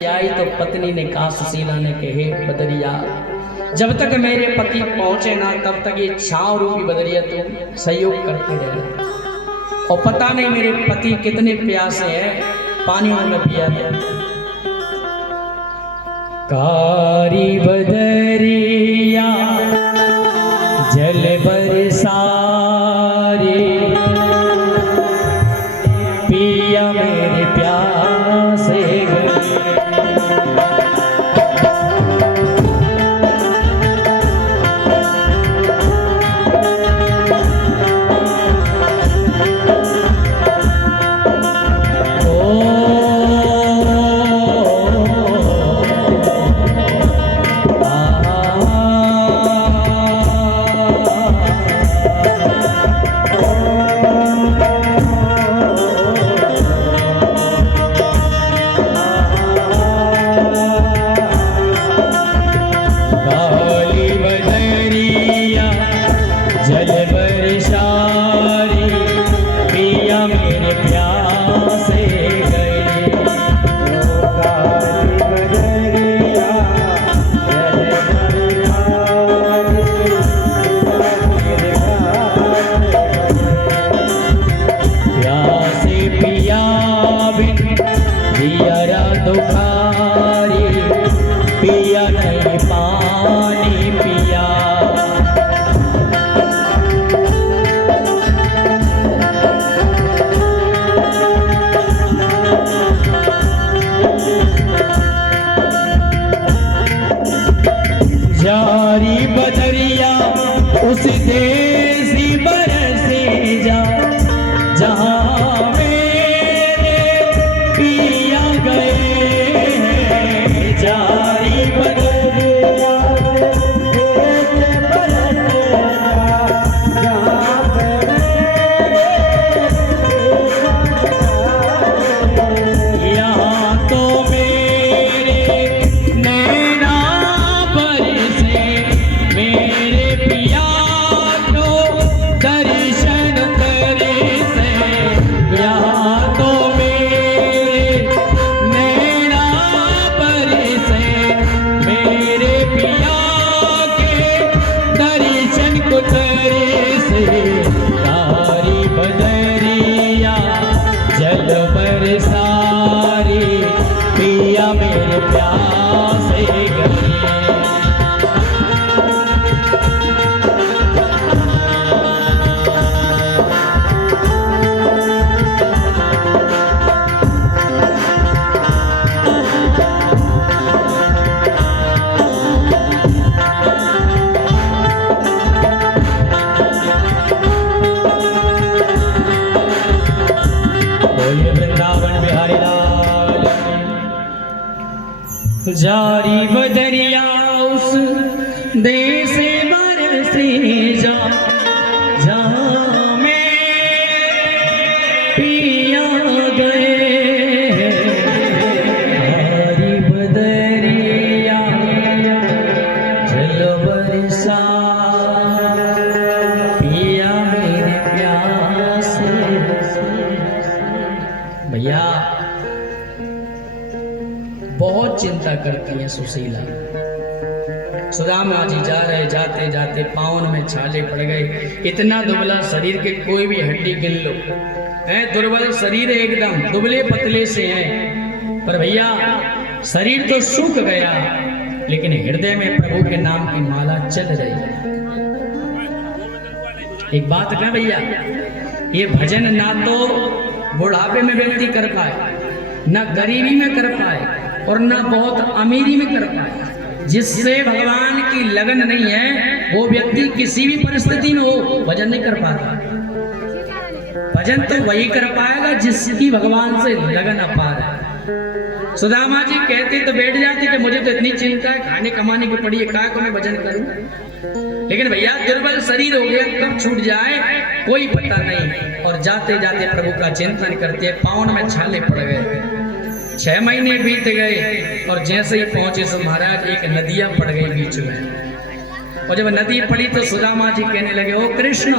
आई तो पत्नी ने कहा, सुशीला ने कहे, बदरिया जब तक मेरे पति पहुंचे ना तब तक ये छाव रूपी बदरिया तुम सहयोग करते रहना। और पता नहीं मेरे पति कितने प्यासे हैं, पानी में पिया दिया। कारी बदरिया जल बरसारी, पिया मेरे प्यासे उस देश बरसे जा जहाँ मेरे पिया गए, जारी बदरिया यहाँ तो मेरे नैना बरसे, मेरे पिया दर्शन करे से। यहाँ तो मेरे नैना बरसे, मेरे पिया के दर्शन को करे से। कारी बदरिया जल बरसारी, पिया मेरे प्यासे गए। जारी बदरिया उस देश बरसे जा जहाँ मेरे पिया गए। जारी बदरिया जल बरसा, पिया मेरे प्यासे। भैया बहुत चिंता करती है सुशीला। सुदामा जी जा रहे, जाते जाते पाँव में छाले पड़ गए। इतना दुबला शरीर के कोई भी हड्डी गिन लो है, दुर्बल शरीर एकदम दुबले पतले से हैं। पर भैया शरीर तो सूख गया, लेकिन हृदय में प्रभु के नाम की माला चल रही है। एक बात कह भैया, ये भजन ना तो बुढ़ापे में व्यक्ति कर पाए, ना गरीबी में कर पाए, और ना बहुत अमीरी में कर पाए। जिससे भगवान की लगन नहीं है वो व्यक्ति किसी भी परिस्थिति में हो भजन नहीं कर पाता। भजन तो वही कर पाएगा जिसकी भगवान से लगन अपार है। सुदामा जी कहते तो बैठ जाते कि मुझे तो इतनी चिंता है, खाने कमाने की पड़ी है, क्या को मैं भजन करूं। लेकिन भैया दुर्बल शरीर हो गया, कब छूट जाए कोई पता नहीं। और जाते जाते प्रभु का चिंतन करते पाँव में छाले पड़ गए। 6 महीने बीत गए और जैसे ही पहुंचे तो महाराज एक नदिया पड़ गई बीच में। और जब नदी पड़ी तो सुदामा जी कहने लगे, ओ कृष्ण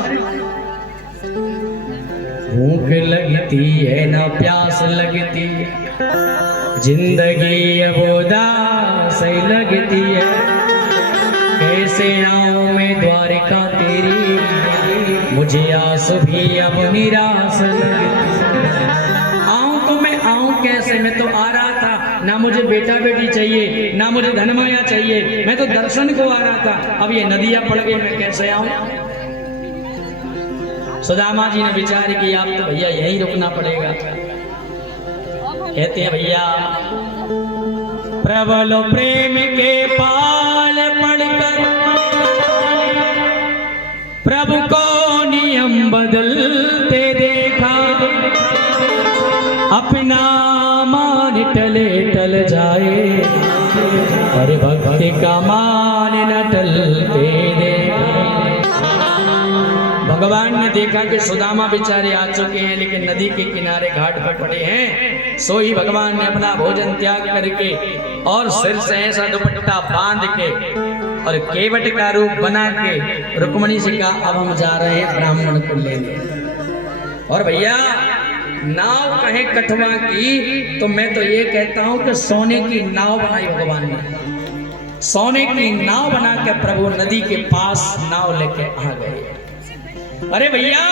भूख लगती है ना प्यास लगती, जिंदगी अब उदास लगती है, कैसे आऊं मैं द्वारिका तेरी, मुझे आस भी अब निराश लगती। आऊं तो मैं आऊं कैसे, मैं तो आ रहा था, ना मुझे बेटा बेटी चाहिए ना मुझे धनमाया चाहिए, मैं तो दर्शन को आ रहा था, अब ये नदियां पड़ गई, मैं कैसे आऊं। सुदामा जी ने विचार किया अब तो भैया यहीं रुकना पड़ेगा। कहते हैं भैया प्रबल प्रेम के पाल पड़कर प्रभु को नियम बदलते देखा, अपना मान टले टल जाए पर भक्ति का मान न टलते देखा। भगवान ने देखा कि सुदामा बेचारे आ चुके हैं लेकिन नदी के किनारे घाट पर पड़े हैं, सो ही भगवान ने अपना भोजन त्याग करके और सिर से ऐसा दुपट्टा बांध के और केवट का रूप बना के रुक्मणी से कहा अब हम जा रहे हैं ब्राह्मण को लेने। और भैया नाव कहे कठवा की, तो मैं तो ये कहता हूं कि सोने की नाव बनाई भगवान ने, सोने की नाव बना के प्रभु नदी के पास नाव लेके आ गए। अरे भैया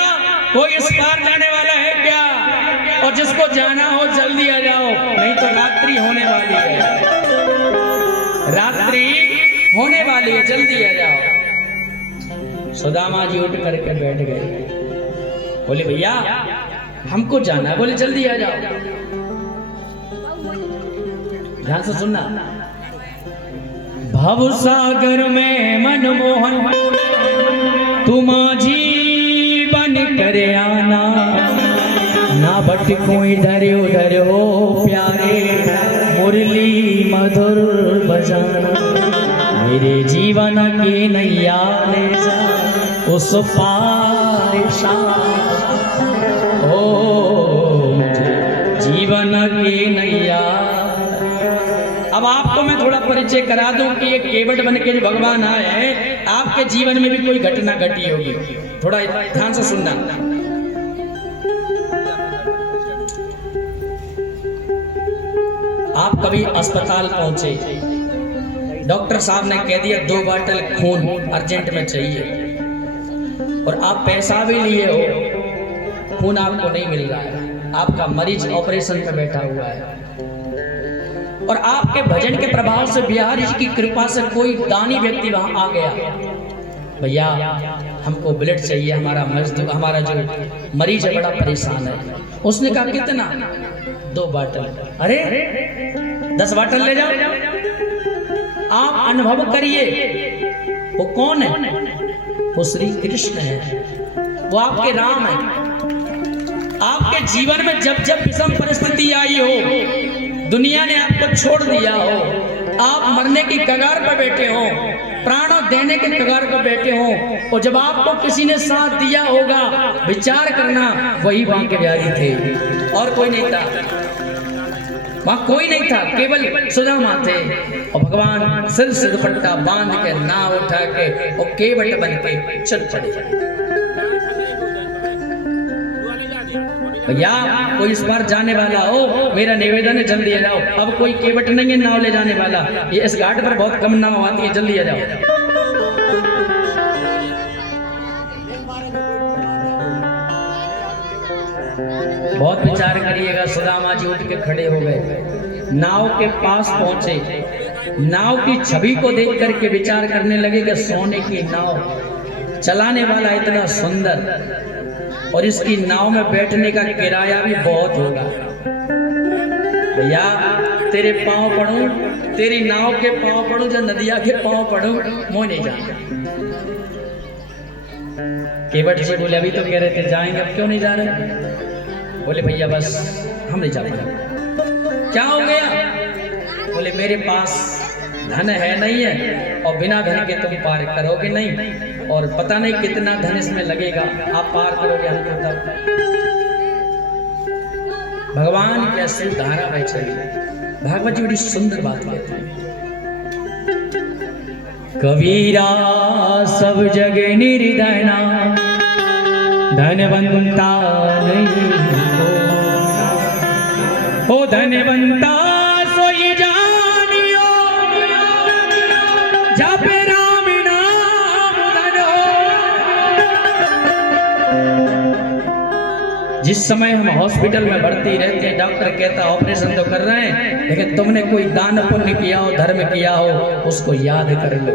कोई इस पार जाने वाला है क्या, और जिसको जाना हो जल्दी आ जाओ, नहीं तो रात्रि होने वाली है, रात्रि होने वाली है, जल्दी आ जाओ। सुदामा जी उठ करके बैठ गए, बोले भैया हमको जाना है, बोले जल्दी आ जाओ। ध्यान से सुनना, भव सागर में मनमोहन तुम जीवन करे आना, ना भटको इधर उधर हो प्यारे, मुरली मधुर बजाना, मेरे जीवन की नैया ले जा उस पार ओ जीवन की नैया। अब आपको मैं थोड़ा परिचय करा दूं कि ये केवट बन के जो भगवान आए हैं, आपके जीवन में भी कोई घटना घटी होगी, थोड़ा ध्यान से सुनना। आप कभी अस्पताल पहुंचे, डॉक्टर साहब ने कह दिया 2 बोतल खून अर्जेंट में चाहिए, और आप पैसा भी लिए हो, खून आपको नहीं मिल रहा है, आपका मरीज ऑपरेशन में बैठा हुआ है, और आपके भजन के प्रभाव से बिहारी जी की कृपा से कोई दानी व्यक्ति वहां आ गया, भैया हमको ब्लड चाहिए, हमारा जो मरीज है बड़ा परेशान है। उसने कहा कितना? 2 बोतल। अरे 10 बोतल ले जाओ। आप अनुभव करिए वो कौन है, वो श्री कृष्ण है, वो आपके राम है। आपके जीवन में जब जब विषम परिस्थिति आई हो, दुनिया ने आपको छोड़ दिया हो, आप मरने की कगार पर बैठे हो, प्राणों देने के कगार पर बैठे हो, और जब आपको किसी ने साथ दिया होगा, विचार करना वही बांके बिहारी थे, और कोई नहीं था, वहां कोई नहीं था, केवल सुदामा थे। और भगवान सिर से दुपट्टा बांध के नाव उठा के और केवट बन के चल पड़े। भैया कोई इस बार जाने वाला हो, मेरा निवेदन है जल्दी आ जाओ। अब कोई केवट नहीं है नाव ले जाने वाला, ये इस घाट पर बहुत कम नाव आती है, जल्दी आ जाओ। बहुत विचार करिएगा। सुदामा जी उठ के खड़े हो गए, नाव के पास पहुंचे, नाव की छवि को देख करके विचार करने लगे कि सोने की नाव, चलाने वाला इतना सुंदर, और इसकी नाव में बैठने का किराया भी बहुत होगा। भैया तेरे पांव पड़ूं, तेरी नाव के पांव पड़ूं, जो नदिया के पांव पड़ूं, मोह नहीं जाना। केवट जी बोले अभी तो कह रहे थे जाएंगे, अब क्यों नहीं जा रहे? बोले भैया बस हम नहीं जा पाएंगे। क्या हो गया? बोले मेरे पास धन है नहीं है, और बिना धन के तुम पार करोगे नहीं, और पता नहीं कितना धन इसमें लगेगा, आप पार करोगे हमको तब। भगवान कैसे धारा बह चली। भागवत जी बड़ी सुंदर बात कहते हैं, कबीरा सब जग निर्दयना, धनवंता नहीं ओ धनवंता सोई जानियो जापे राम नाम धनो। जिस समय हम हॉस्पिटल में भर्ती रहते हैं, डॉक्टर कहता है ऑपरेशन तो कर रहे हैं, लेकिन तुमने कोई दान पुण्य किया हो, धर्म किया हो, उसको याद कर लो।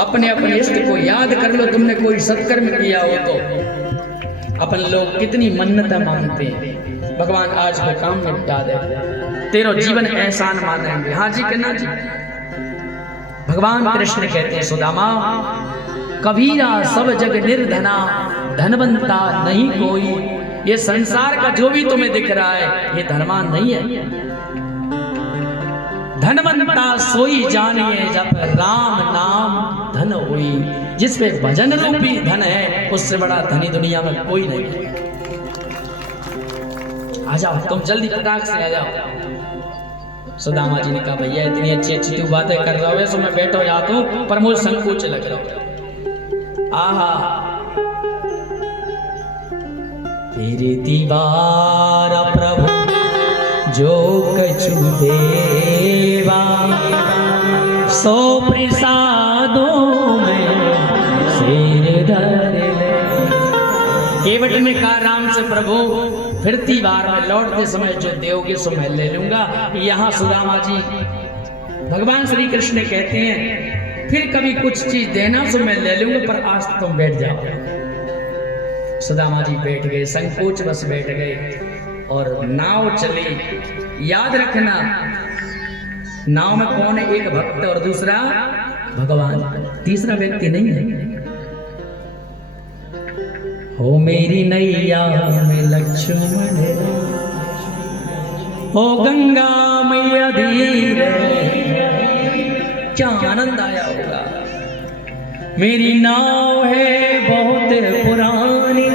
अपने अपने इष्ट को याद कर लो। तुमने कोई सत्कर्म किया हो तो अपन लोग कितनी मन्नत मांगते हैं, भगवान आज को काम निपटा दे, तेरा जीवन एहसान मानेंगे। हाँ जी कहना जी। भगवान कृष्ण कहते हैं सुदामा, कबीरा सब जग निर्धना धनवंता नहीं कोई। ये संसार का जो भी तुम्हें दिख रहा है ये धनवान नहीं है। धनवंता सोई जानिए जब राम नाम धन हुई। जिस पे भजन रूपी धन है उससे बड़ा धनी दुनिया में कोई नहीं है। आ जाओ तुम जल्दी फटाक से आ जाओ। सुदामा जी ने कहा भैया इतनी अच्छी अच्छी तू बातें कर रहा है, सो मैं बैठ हो जाता हूँ, पर मुझे संकोच लग रहा है। आहा तेरे दीवार प्रभु जो कछु देवा, सो प्रसादों में सिर धर ले। केवट ने कहा राम से प्रभु फिरती बार में लौटते समय जो देवगे सो मैं ले लूंगा। यहाँ सुदामा जी भगवान श्री कृष्ण कहते हैं फिर कभी कुछ चीज देना सो मैं ले लूंगा, पर आज तुम बैठ जाओ। सुदामा जी बैठ गए, संकोच बस बैठ गए और नाव चली। याद रखना नाव में कौन है, एक भक्त और दूसरा भगवान, तीसरा व्यक्ति नहीं है। हो मेरी नैया में लक्ष्मण, हो गंगा मैया धीरे। क्या आनंद आया होगा। मेरी नाव है बहुत पुरानी,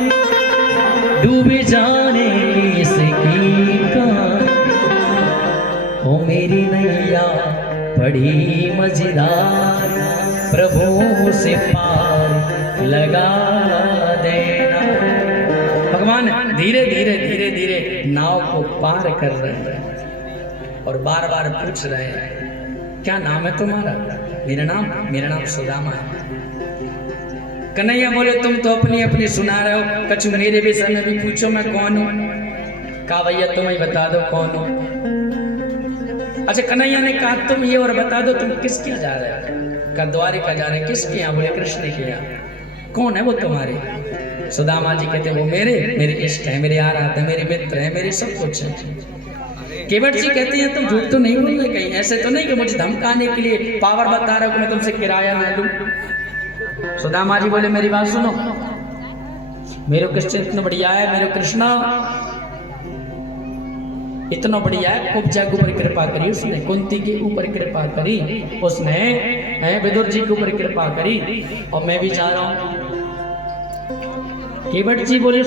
डूबे जाने की इसकी कहानी। हो मेरी नैया बड़ी मजेदार, प्रभु से पार लगा देना। भगवान धीरे धीरे धीरे धीरे नाव को पार कर रहे हैं और बार बार पूछ रहे हैं क्या नाम है तुम्हारा। मेरा नाम सुदामा है। कन्हैया बोले तुम तो अपनी अपनी सुना रहे हो, कछु मेरे विषय में भी पूछो मैं कौन हूं। कहा भैया तुम ही बता दो कौन हो। अच्छा कन्हैया ने कहा तुम ये और बता दो तुम किसके यहाँ जा रहे हो। कहा द्वारिका जा रहे। किसके यहाँ। बोले कृष्ण के यहाँ। कौन है वो तुम्हारे। सुदामा जी कहते वो मेरे इष्ट है, मेरे आराध्य, मेरे मित्र है, मेरे सब कुछ है। केवट जी कहते हैं तुम झूठ तो नहीं बोल रहे कहीं, ऐसे तो नहीं कि मुझे धमकाने के लिए पावर बता रहे हो कि मैं तुमसे किराया ना लूं। सुदामा जी बोले मेरी बात सुनो, मेरे कृष्ण इतना बढ़िया है, मेरे कृष्ण इतना बढ़िया है, कुब्जा के ऊपर कृपा करी उसने, कुंती के ऊपर कृपा करी उसने, विदुर जी के ऊपर कृपा करी, और मैं भी जा रहा हूं। केवट जी बोले